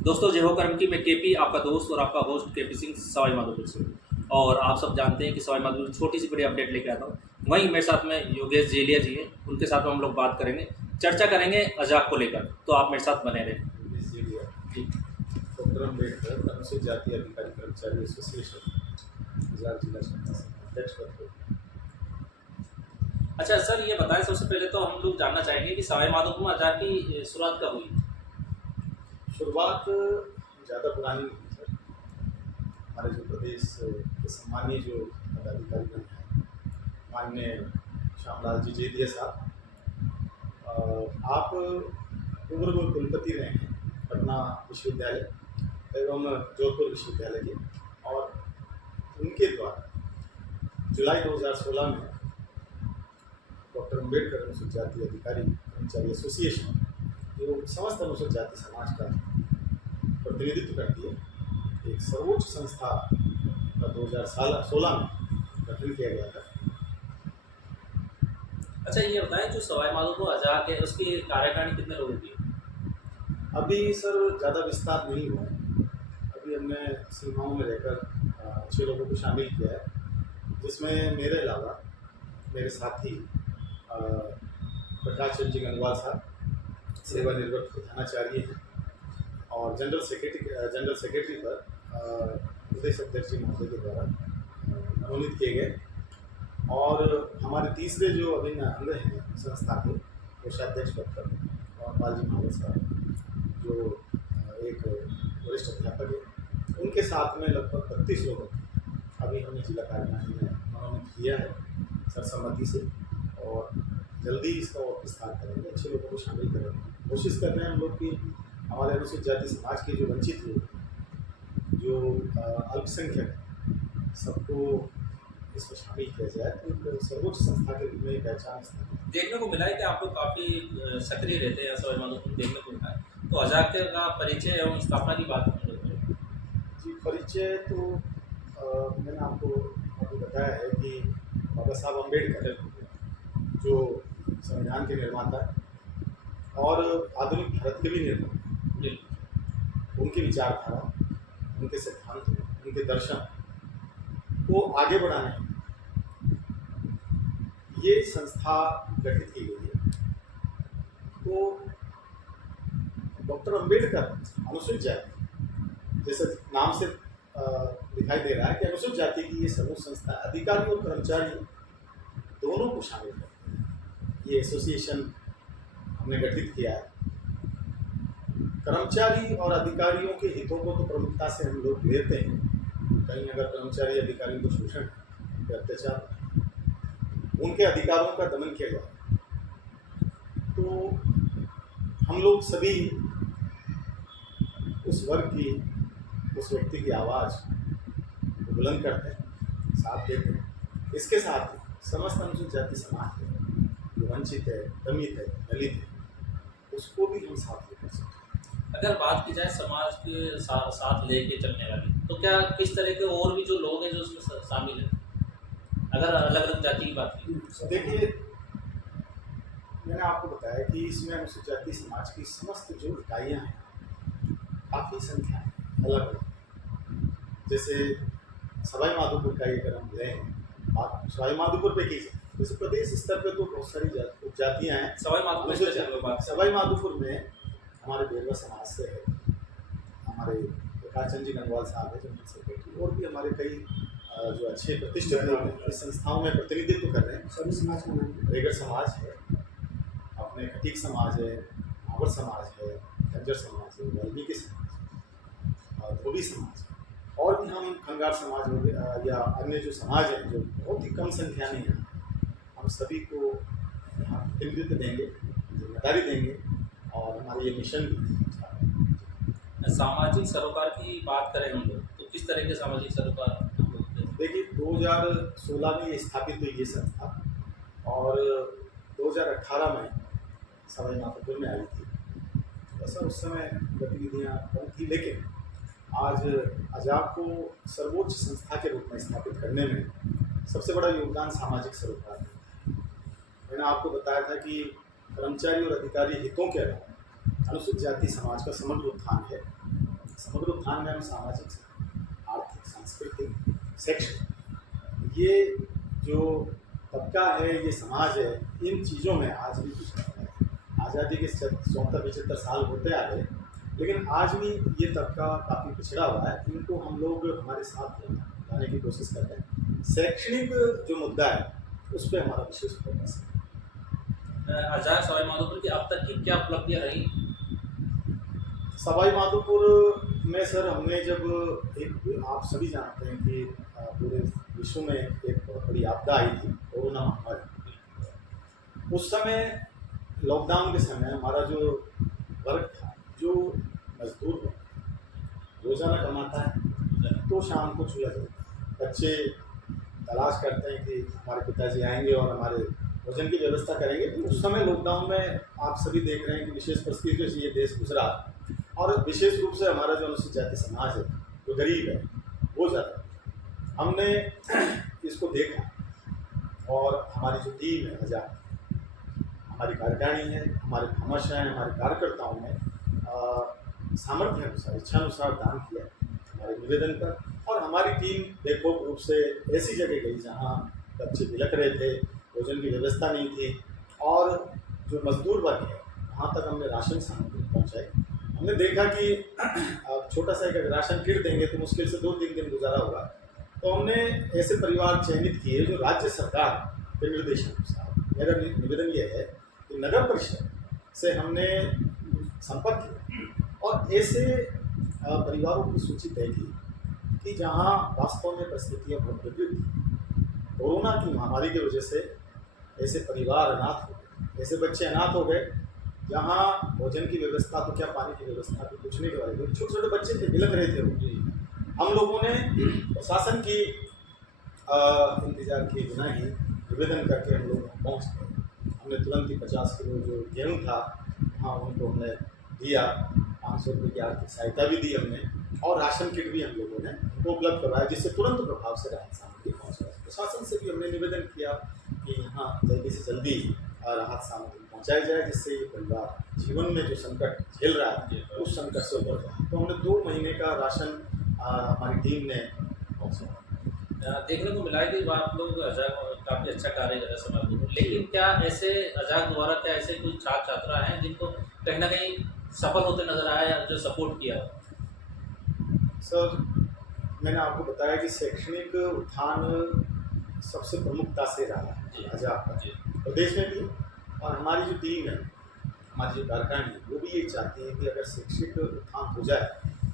दोस्तों, जय हो कर्म की। मैं केपी, आपका दोस्त और आपका होस्ट केपी सिंह, सवाई माधोपुर से। और आप सब जानते हैं कि सवाई माधोपुर छोटी सी बड़ी अपडेट लेके आता हूँ। वहीं मेरे साथ में योगेश जेलिया जी हैं, उनके साथ में हम लोग बात करेंगे, चर्चा करेंगे अजाक को लेकर। तो आप मेरे साथ बने रहें। इसीलिए कि डॉक्टर अम्बेडकर अनुसूचित जाति अधिकारी कर्मचारी एसोसिएशन गुजरात जिला शाखा से अध्यक्ष पद पर। अच्छा सर, ये बताएं, सबसे पहले तो हम लोग जानना चाहेंगे कि सवाई माधोपुर में अजाक की शुरुआत कब हुई? शुरुआत ज़्यादा पुरानी नहीं है। हमारे जो प्रदेश के सम्मानीय जो पदाधिकारीगण हैं, माननीय श्यामलाल जी जेदिया साहब, आप पूर्व कुलपति रहे हैं पटना विश्वविद्यालय एवं जोधपुर विश्वविद्यालय के, और उनके द्वारा जुलाई 2016 में डॉक्टर अम्बेडकर अनुसूचित जाति अधिकारी कर्मचारी एसोसिएशन जो समस्त अनुसूचित जाति समाज का प्रतिनिधित्व करती है, एक सर्वोच्च संस्था का 2016 में गठन किया गया था। अच्छा, ये बताएं, जो सवाई माधोपुर अजाक है उसकी कार्यकारिणी कितने लोगों की है? अभी सर ज़्यादा विस्तार नहीं हुआ है। अभी हमने सीमाओं में रहकर 6 लोगों को शामिल किया है, जिसमें मेरे अलावा मेरे साथी प्रकाश चंद्र जी गंगवाल साहब सेवानिवृत्त प्रधानाचार्य हैं, और जनरल सेक्रेटरी पर प्रदेश अध्यक्ष जी महोदय के द्वारा मनोनीत किए गए। और हमारे तीसरे जो अभिन्न अंग हैं संस्था के, कोषाध्यक्ष पद पर और पाल जी महावर साहब जो एक वरिष्ठ अध्यापक है, उनके साथ में लगभग 32 लोगों को अभी हमने जिला कार्यकारिणी में मनोनीत किया है सर्वसम्मति से, और जल्दी इसका और विस्तार करेंगे, अच्छे लोगों को शामिल करेंगे। कोशिश कर रहे हैं हम लोग कि हमारे अनुसूचित जाति समाज के जो वंचित लोग, जो अल्पसंख्यक, सबको इसमें शामिल किया जाए, तो एक सर्वोच्च संस्था के रूप में पहचान स्थापित। देखने को मिला है कि आप लोग काफ़ी सक्रिय रहते हैं सवाई माधोपुर, देखने को मिला है। तो अजाक का परिचय एवं स्थापना की बात हम लोग करें। जी, परिचय तो मैंने आपको अभी बताया है कि बाबा साहब अम्बेडकर जो संविधान के निर्माता और आधुनिक भारत के भी निर्माता, बिल्कुल। उनकी विचारधारा, उनके सिद्धांत, उनके दर्शन को आगे बढ़ाने ये संस्था गठित की गई है। तो डॉक्टर अम्बेडकर अनुसूचित जाति, जैसे नाम से दिखाई दे रहा है कि अनुसूचित जाति की ये समूह संस्था अधिकारी और कर्मचारी दोनों को शामिल करती है। ये एसोसिएशन हमने गठित किया है। कर्मचारी और अधिकारियों के हितों को तो प्रमुखता से हम लोग लेते हैं। कहीं अगर कर्मचारी अधिकारियों को शोषण, उन पर अत्याचार, उनके अधिकारों का दमन किया जाए, तो हम लोग सभी उस वर्ग की, उस व्यक्ति की आवाज़ को बुलंद करते हैं, साथ देते हैं। इसके साथ ही समस्त अनुसूचित जाति समाज है, जो वंचित है, दमित है, दलित है, उसको भी हम साथ लेकर सकते हैं। अगर बात की जाए समाज के साथ लेके चलने वाली, तो क्या किस तरह के और भी जो लोग हैं जो उसमें शामिल हैं, अगर अलग अलग जाति की बात की? देखिए, मैंने आपको बताया कि इसमें अनुसूचित जाति समाज की समस्त जो इकाइयाँ हैं, काफ़ी संख्या है अलग अलग। जैसे सवाई माधोपुर का अगर हम लें बात, सवाई माधोपुर पे की जाए, जैसे प्रदेश स्तर पे तो बहुत सारी उपजातियाँ हैं। सवाई माधोपुर अनुसूचित से हम लोग बात करें। सवाई माधोपुर में हमारे बेरवा समाज से है, हमारे प्रकाश चंद्र जी गंगवाल साहब है जनरल सेक्रेटरी, और भी हमारे कई जो अच्छे प्रतिष्ठित लोग हैं इस संस्थाओं में प्रतिनिधित्व कर रहे हैं। सभी समाज का नाम रेगड़ समाज है, अपने खटीक समाज है, मावर समाज है, खंजर समाज है, वाल्मीकि समाज है, और धोबी समाज है, और भी हम खंगार समाज या अन्य जो समाज हैं जो बहुत ही कम संख्या में हैं, हम सभी को यहाँ प्रतिनिधित्व देंगे, जिम्मेदारी देंगे, और हमारा ये मिशन भी है। सामाजिक सरोकार की बात करें हम लोग, तो किस तरह के सामाजिक सरोकार हम लोग देते हैं? देखिए, 2016 में ये स्थापित हुई ये संस्था, और 2018 में सवाई माधोपुर में आई थी। वैसा उस समय गतिविधियाँ कम थी, लेकिन आज अजाक को सर्वोच्च संस्था के रूप में स्थापित करने में सबसे बड़ा योगदान सामाजिक सरोकार है। मैंने आपको बताया था कि कर्मचारी और अधिकारी हितों के अलावा अनुसूचित जाति समाज का समग्र उत्थान है। समग्र उत्थान में हम सामाजिक, आर्थिक, सांस्कृतिक, शैक्षणिक, ये जो तबका है, ये समाज है, इन चीज़ों में आज भी कुछ नहीं है। आज़ादी के 74-75 साल होते आ गए, लेकिन आज भी ये तबका काफ़ी पिछड़ा हुआ है। इनको हम लोग हमारे साथ लाने की कोशिश कर रहे हैं। शैक्षणिक जो मुद्दा है उस पर हमारा विशेष फोकस है। आज़ाद सवाई माधोपुर की अब तक की क्या उपलब्धियाँ रही? सवाई माधोपुर में सर हमने जब एक, आप सभी जानते हैं कि पूरे विश्व में एक बहुत बड़ी आपदा आई थी, कोरोना महामारी। उस समय लॉकडाउन के समय हमारा जो वर्ग था, जो मजदूर वर्ग, रोज़ाना कमाता है तो शाम को चूल्हा जलता है। बच्चे तलाश करते हैं कि हमारे पिताजी आएंगे और हमारे भोजन की व्यवस्था करेंगे। तो उस समय लॉकडाउन में आप सभी देख रहे हैं कि विशेष परिस्थितियों से ये देश गुजरा, और विशेष रूप से हमारा जो अनुसूचित जाति समाज है, जो गरीब है, वो ज़्यादा। हमने इसको देखा और हमारी जो टीम है, आज़ाद, हमारी कार्यकारिणी है, हमारे भामाशाह हैं, हमारे कार्यकर्ताओं ने सामर्थ्य अनुसार, इच्छानुसार दान किया हमारे निवेदन पर। और हमारी टीम बेखौफ रूप से ऐसी जगह गई जहाँ बच्चे बिलख रहे थे, भोजन की व्यवस्था नहीं थी, और जो मजदूर वर्ग है वहाँ तक हमने राशन सामग्री पहुँचाई। हमने देखा कि अब छोटा सा एक राशन किट देंगे तो मुश्किल से 2-3 दिन गुजारा होगा, तो हमने ऐसे परिवार चयनित किए जो राज्य सरकार के निर्देशानुसार। मेरा निवेदन ये है कि नगर परिषद से हमने संपर्क किया और ऐसे परिवारों की सूची तय की कि जहाँ वास्तव में परिस्थितियाँ बहुत विपरीत थी। कोरोना की महामारी की वजह से ऐसे परिवार अनाथ हो गए, ऐसे बच्चे अनाथ हो गए जहाँ भोजन की व्यवस्था तो क्या, पानी की व्यवस्था तो कुछ नहीं करवाई गई। छोटे छोटे बच्चे थे, बिलख रहे थे वो। हम लोगों ने प्रशासन की इंतजार किए बिना ही निवेदन करके हम लोग पहुँच गए। हमने तुरंत ही 50 किलो जो गेहूँ था वहाँ उनको हमने दिया, 500 रुपये की आर्थिक सहायता भी दी हमने, और राशन किट भी हम लोगों ने उनको उपलब्ध करवाया, जिससे तुरंत प्रभाव से राहत सामग्री पहुँचा। प्रशासन से भी हमने निवेदन किया कि यहाँ जल्दी से जल्दी राहत सामग्री पहुँचाई जाए, जिससे ये परिवार जीवन में जो संकट झेल रहा है उस संकट से उबर जाए। तो हमने 2 महीने का राशन हमारी टीम ने पहुँचाया। देखने को मिला है कि आप लोग अजाक काफ़ी अच्छा कार्य कर रहे हैं समाज में, लेकिन क्या ऐसे अजाक द्वारा क्या ऐसे कोई छात्र छात्रा हैं जिनको कहीं ना कहीं सफल होते नजर आया या जो सपोर्ट किया? सर, मैंने आपको बताया कि शैक्षणिक उत्थान सबसे प्रमुखता से रहा है अजाक का, प्रदेश में भी। और हमारी जो टीम है, हमारी जो कार्यकारिणी है, वो भी ये चाहती है कि अगर शैक्षिक उत्थान हो जाए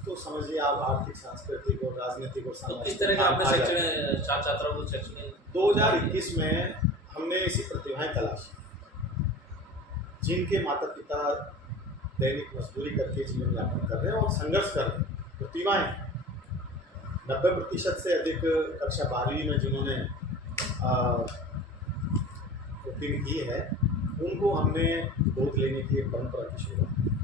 तो समझिए आप आर्थिक, सांस्कृतिक और राजनीतिक और तो किस तरह का आपने शैक्षणिक छात्र छात्राओं को शैक्षणिक 2021 में हमने ऐसी प्रतिभाएं तलाशी जिनके माता पिता दैनिक मजदूरी करके जीवन यापन कर रहे हैं और संघर्ष कर रहे हैं। प्रतिभाएं 90% से अधिक कक्षा 12वीं में जिन्होंने उत्तीर्ण की है, उनको हमने गोद लेने की एक परंपरा की शुरुआत की।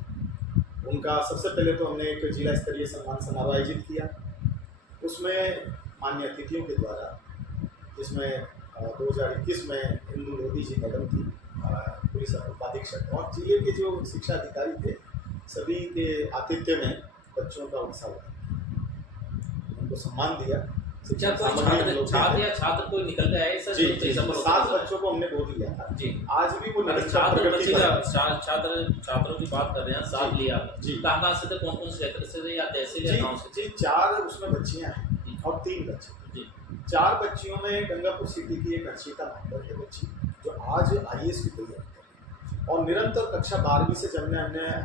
उनका सबसे पहले तो हमने एक जिला स्तरीय सम्मान समारोह आयोजित किया। उसमें माननीय अतिथियों के द्वारा, जिसमें 2021 में इंदु लोधी जी मैडम थी, पुलिस उपाधीक्षक, और जिले के जो शिक्षा अधिकारी थे, सभी के आतिथ्य में बच्चों का उत्साह हुआ, उनको सम्मान दिया। शिक्षा छात्र या छात्र कोई निकल गया है सर? जी, 7 बच्चों को हमने गोद लिया था जी। आज भी वो छात्रों की बात कर रहे हैं, साथ लिया जी। कहाँ से थे, कौन कौन से क्षेत्र से थे या तहसील या गाँव से? जी, 4 उसमें बच्चियां हैं और 3 बच्चे जी। 4 बच्चियों में गंगापुर सिटी की एक अर्चिता नाम की बच्ची जो आज IAS की तैयारी कर रही है, और निरंतर कक्षा 12वीं से जब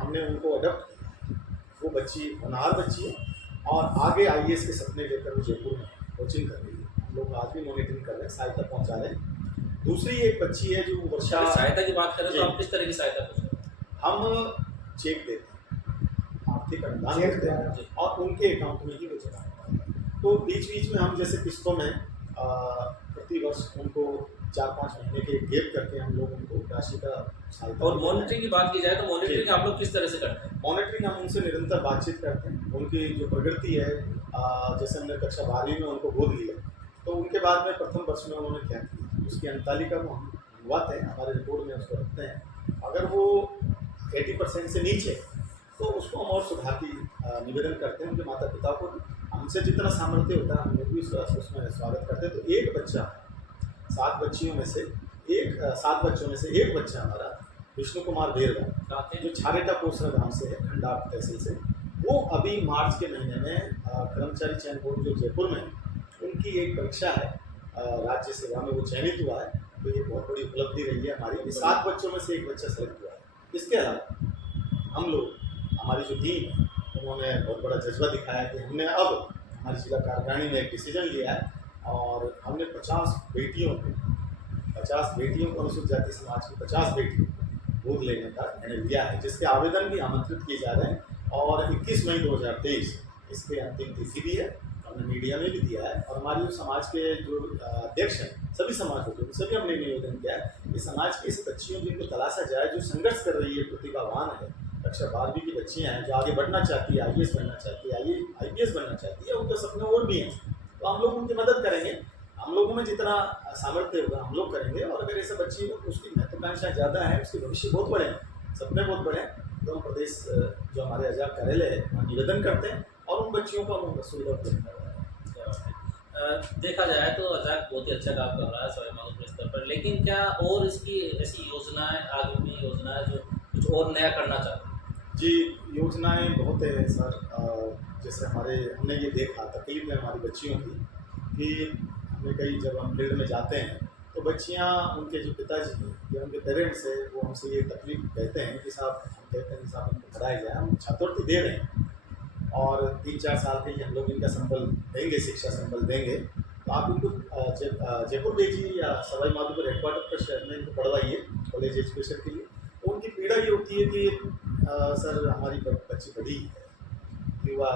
हमने उनको अडॉप्ट किया, वो बच्ची होनहार बच्ची है और आगे IAS के सपने लेकर वो जयपुर में कोचिंग कर रही है। हम लोग आज भी मॉनिटरिंग कर रहे हैं, सहायता पहुंचा रहे हैं। दूसरी एक बच्ची है जो वर्षा। सहायता की बात करें तो आप किस तरह की सहायता कर रहे हैं? हम चेक देते हैं, आर्थिक अनुदान देते हैं और उनके अकाउंट में ही वो जमा होता है। तो बीच बीच में हम जैसे किस्तों में प्रति वर्ष उनको 4-5 महीने के गैप करके हम लोग उनको राशि का सहायता। और मॉनिटरिंग की बात की जाए तो मॉनिटरिंग आप लोग किस तरह से करते हैं? मॉनिटरिंग हम उनसे निरंतर बातचीत करते हैं, उनकी जो प्रगति है, जैसे हमने कक्षा 12वीं में उनको गोद लिया, तो उनके बाद में प्रथम वर्ष में उन्होंने क्या किया, उसकी अंकतालिका को हम मंगवाते हैं, हमारे रिपोर्ट में उसको रखते हैं। अगर वो 80% से नीचे तो उसको हम और सुधार की निवेदन करते हैं उनके माता पिता को भी। हमसे जितना सामर्थ्य होता है हम लोग भी उसमें स्वागत करते हैं। तो एक बच्चा, 7 बच्चियों में से 7 बच्चों में से एक बच्चा हमारा विष्णु कुमार भेरवा, जो छारेटा कोसरा गाँव से है, खंडार तहसील से, वो अभी मार्च के महीने में कर्मचारी चयन बोर्ड जो जयपुर में है, उनकी एक परीक्षा है, राज्य सेवा में वो चयनित हुआ है। तो ये बहुत बड़ी उपलब्धि रही है हमारी। 7 बच्चों में से एक बच्चा सेलेक्ट हुआ है। इसके अलावा हम लोग, हमारी जो टीम है, उन्होंने बहुत बड़ा जज्बा दिखाया कि हमने अब हमारी जिला कार्यकारिणी में एक डिसीजन लिया है और हमने 50 बेटियों को अनुसूचित जाति समाज की 50 बेटियों को गोद लेने का निर्णय लिया है, जिसके आवेदन भी आमंत्रित किए जा रहे हैं। और 21 मई 2023 इसके अंतिम तिथि भी है, हमने मीडिया में भी दिया है। और हमारी जो समाज के जो अध्यक्ष हैं, सभी समाजों के, सभी हमने निवेदन किया है कि समाज की ऐसी बच्चियों जिनको तलाशा जाए, जो संघर्ष कर रही है, प्रतिभावान है, कक्षा 12वीं की बच्चियाँ हैं जो आगे बढ़ना चाहती है, IAS बनना चाहती है, IPS बनना चाहती है, उनके सपने और भी हैं। तो हम लोग उनकी मदद करेंगे, हम लोगों में जितना सामर्थ्य होगा हम लोग करेंगे। और अगर ऐसा बच्ची हो तो उसकी महत्वाकांक्षाएँ ज़्यादा हैं, उसके भविष्य बहुत बड़े हैं, सपने बहुत बड़े हैं, तो हम प्रदेश जो हमारे आजाद कार्यालय है वहाँ निवेदन करते हैं और उन बच्चियों को हम सुविधा उपलब्ध करवाएं। देखा जाए तो अजाक बहुत ही अच्छा काम कर रहा है सवाई माधोपुर स्तर पर, लेकिन क्या और इसकी ऐसी योजनाएं, आगामी योजनाएं जो कुछ और नया करना चाहते हैं? जी, योजनाएं बहुत है सर। जैसे हमने ये देखा, तकलीफ है हमारी बच्चियों की कि हमें कई जब हम फील्ड में जाते हैं तो बच्चियां, उनके जो पिताजी हैं या उनके पेरेंट्स हैं, वो हमसे ये तकलीफ कहते हैं कि साहब, हम कहते हैं कि साहब इनको पढ़ाया जाए, हम छात्रवृत्ति दे रहे हैं और 3-4 साल के लिए हम लोग इनका संबल देंगे, शिक्षा संबल देंगे, तो आप इनको जयपुर भेजिए या सवाई माधोपुर हेडक्वार्टर पर शहर में इनको पढ़वाइए कॉलेज एजुकेशन के लिए। तो उनकी पीड़ा ये होती है कि सर हमारी बच्ची बड़ी है, युवा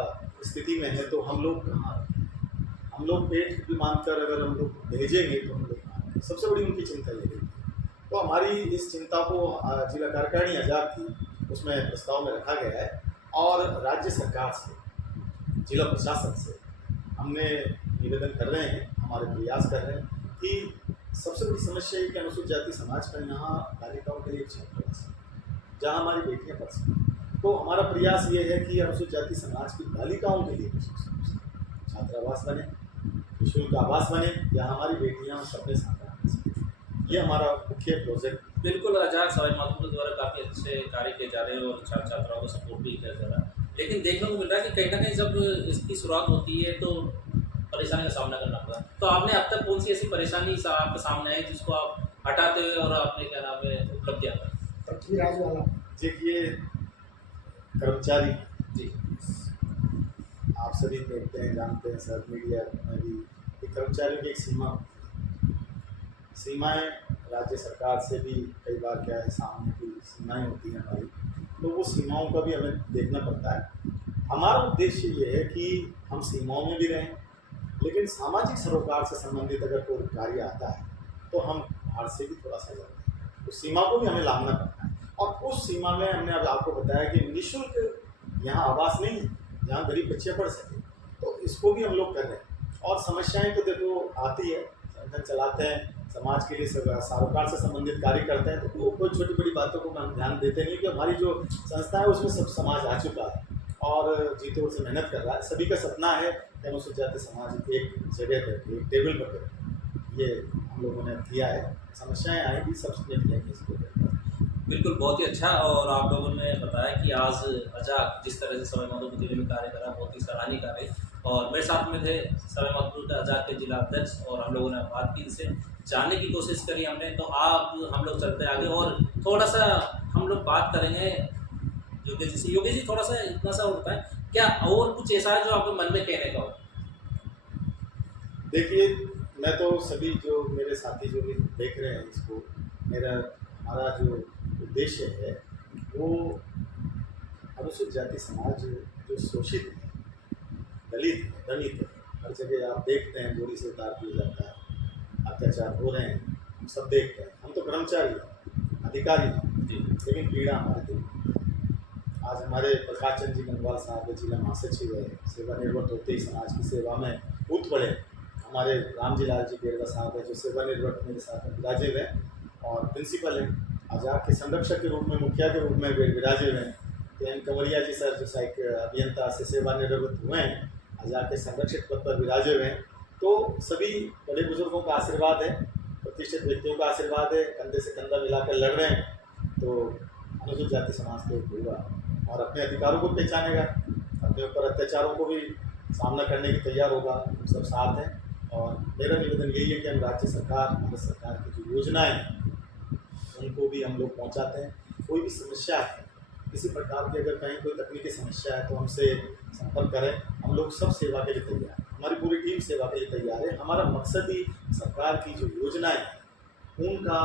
स्थिति में है, तो हम लोग कहाँ, हम लोग पेट भी मानकर अगर हम लोग भेजेंगे तो हम लोग कहाँ, सबसे बड़ी उनकी चिंता ये रहती है। तो हमारी इस चिंता को जिला कार्यकारिणी आजाद की उसमें प्रस्ताव में रखा गया है और राज्य सरकार से, जिला प्रशासन से हमने निवेदन कर रहे हैं, हमारे प्रयास कर रहे हैं कि सबसे बड़ी समस्या ये कि अनुसूचित जाति समाज का यहाँ बालिकाओं के लिए एक छात्रावास है जहाँ हमारी बेटियाँ पढ़ सकें। तो हमारा प्रयास ये है कि अनुसूचित जाति समाज की बालिकाओं के लिए छात्रावास बने, निःशुल्क आवास बने, या हमारी बेटियाँ सपने साकार कर सकें। ये हमारा मुख्य प्रोजेक्ट। बिल्कुल, आजाद सवाई माधोपुर द्वारा काफ़ी अच्छे कार्य किए जा रहे हैं और छात्र छात्राओं को सपोर्ट भी किया जा रहा है, लेकिन देखने को मिल रहा है कि कहीं ना कहीं जब इसकी शुरुआत होती है तो परेशानी का सामना करना पड़ा। तो आपने अब तक कौन सी ऐसी परेशानी आपके सामने आई जिसको आप हटाते हुए और आपने क्या नाम है उपलब्धियाँ करें? पृथ्वीराज वाला देखिए, कर्मचारी जी, आप सभी देखते हैं, जानते हैं सर, मीडिया में भी कि कर्मचारियों की एक सीमाएं राज्य सरकार से भी कई बार क्या है, सामने की सीमाएं होती हैं हमारी, तो वो सीमाओं का भी हमें देखना पड़ता है। हमारा उद्देश्य ये है कि हम सीमाओं में भी रहें, लेकिन सामाजिक सरोकार से संबंधित अगर कोई कार्य आता है तो हम बाहर से भी थोड़ा सा जाते हैं, उस सीमा को भी हमें लांघना पड़ता है। और उस सीमा में हमने अब आपको बताया कि निःशुल्क यहाँ आवास नहीं है जहाँ गरीब बच्चे पढ़ सकें, तो इसको भी हम लोग कर रहे हैं। और समस्याएं तो देखो आती है, संगठन चलाते हैं, समाज के लिए सरोकार से संबंधित कार्य करते हैं, तो वो कोई छोटी बड़ी बातों को हम ध्यान देते नहीं कि हमारी जो संस्था है उसमें सब समाज आ चुका है और जी तोड़ से मेहनत कर रहा है। सभी का सपना है कि अनुसूचित जाति समाज एक जगह पर, एक टेबल पर बैठे। ये हम लोगों ने किया है। समस्याएं आएंगी, सब निपट लेंगे इसको। बिल्कुल, बहुत ही अच्छा। और आप लोगों ने बताया कि आज अजाक जिस तरह से सवाई माधोपुर जिले में कार्य करा, बहुत ही सराहनीय कार्य। और मेरे साथ में थे सवाई माधोपुर के अजाक के जिला अध्यक्ष और हम लोगों ने बात की, इनसे जानने की कोशिश करी हमने। तो आप हम लोग चलते आगे और थोड़ा सा हम लोग बात करेंगे योगेश जी से। योगेश जी, थोड़ा सा इतना सा होता है क्या और कुछ ऐसा है जो आपके मन में कहने का हो? देखिए, मैं तो सभी जो मेरे साथी जो भी देख रहे हैं इसको, हमारा जो उद्देश्य है वो अनुसूचित जाति समाज जो शोषित है, दलित है, दलित है, हर जगह आप देखते हैं गोली से उतार दिया जाता है, अत्याचार हो रहे हैं, हम सब देखते हैं। हम तो कर्मचारी हैं, अधिकारी हैं, लेकिन पीड़ा हमारे दिल में। आज हमारे प्रकाश चंद्र जी गंगवाल साहब जिला महासचिव है, सेवानिवृत्त होते ही समाज की सेवा में कूद पड़े। हमारे रामजी लाल जी बेरवा साहब है जो सेवानिवृत्त मेरे साथ में विराजे हुए और प्रिंसिपल हैं, आजाद के संरक्षक के रूप में, मुखिया के रूप में विराजे हुए हैं। तो एन कंवरिया जी सर जो सहायक अभियंता से सेवानिवृत्त हुए हैं, आज आके संरक्षित पद पर विराजे हुए हैं। तो सभी बड़े बुजुर्गों का आशीर्वाद है, प्रतिष्ठित व्यक्तियों का आशीर्वाद है, कंधे से कंधा मिलाकर लड़ रहे हैं। तो अनुसूचित जाति समाज तो होगा और अपने अधिकारों को पहचानेगा, अपने ऊपर अत्याचारों को भी सामना करने की तैयार होगा। हम सब साथ हैं और मेरा निवेदन यही है कि हम राज्य सरकार, भारत सरकार की जो योजनाएं हैं उनको भी हम लोग पहुंचाते हैं। कोई भी समस्या है, किसी प्रकार की अगर कहीं कोई तकनीकी समस्या है तो हमसे संपर्क करें। हम लोग सब सेवा के लिए तैयार हैं, हमारी पूरी टीम सेवा के लिए तैयार है। हमारा मकसद ही सरकार की जो योजनाएं हैं उनका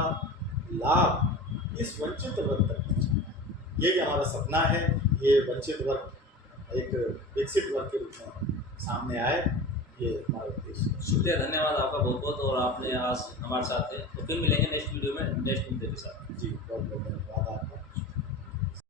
लाभ इस वंचित वर्ग तक पहुँचाना है। यही हमारा सपना है। ये वंचित वर्ग एक विकसित वर्ग के रूप में सामने आए, ये हमारा उद्देश्य है। शुक्रिया, धन्यवाद आपका बहुत बहुत। और आपने आज हमारे साथ थे, तो फिर मिलेंगे नेक्स्ट वीडियो में नेक्स्ट मुद्दे के साथ। जी बहुत बहुत धन्यवाद।